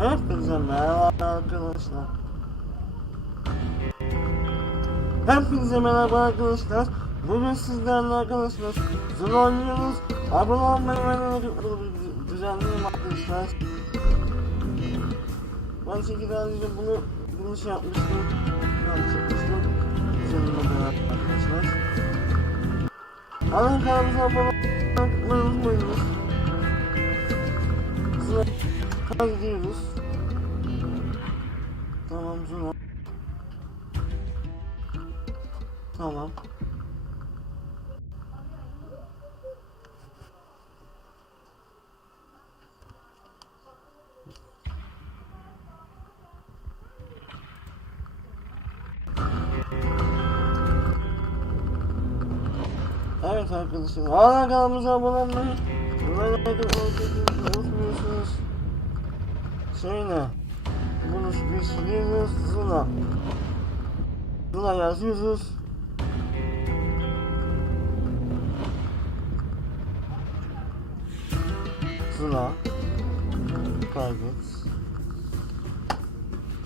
Hepinize merhaba arkadaşlar. Hepinize merhaba arkadaşlar. Bugün sizlerle arkadaşlar Zul oynuyoruz. Abone olmayı ve düzenleyeyim arkadaşlar. Ben şekilde önce bunu bunu şey yapmıştım. Ben çekmiştim. Düzenleme arkadaşlar. Ana kanalımıza abone olmayı kaydediyoruz. Tamam Zula. Tamam. Evet arkadaşlar. Hala kanalımıza abone olmayı like atmayı unutmuyorsunuz. Şey biz yazıyoruz Zula. Zula yazıyoruz. Zula. Kaydet.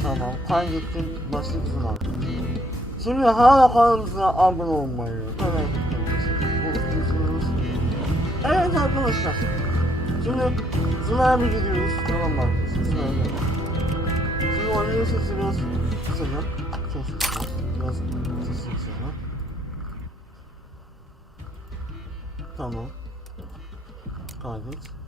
Tamam kaydettim. Başlık Zula. Şimdi hala kanalımıza abone olmayı, evet. Evet arkadaşlar. Şimdi Zula'ya bir gidiyoruz. Tamam mı arkadaşlar? Zula'ya Şimdi oyunun sesi biraz kısacağım. Çok sesi biraz. Sesi kısacağım. Tamam. Kaydet.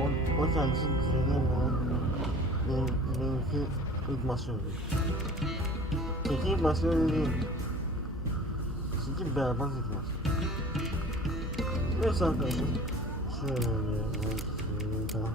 O, o kendisi olan benim, benimki ilk başlıyor. Peki ilk başlıyor değil. Çünkü berbat ilk baş. Neyse arkadaşlar. Şöyle, şöyle daha